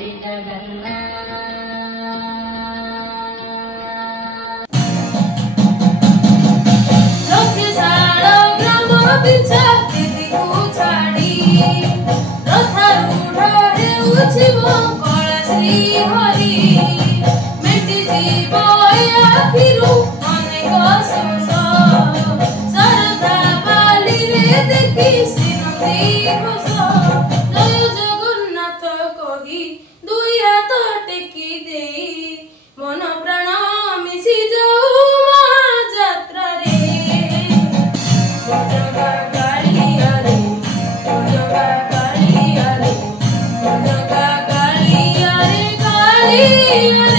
श्री जगन्नाथ। लक्ष्यशाला ग्राम पिछा दिदिको छाड़ी रथारूढ़ हेउछिब कला श्री हरि मेटी जीव आखिरु अनेक शोष शारदा बाली रे देखी श्रीनंदी घोष जय जगन्नाथ कही दुई हाथ टेकी देई मन प्राण मिशी जाऊ महाजात्रा रे जगा कालिया रे जगा कालिया रे जगा कालिया रे कालिया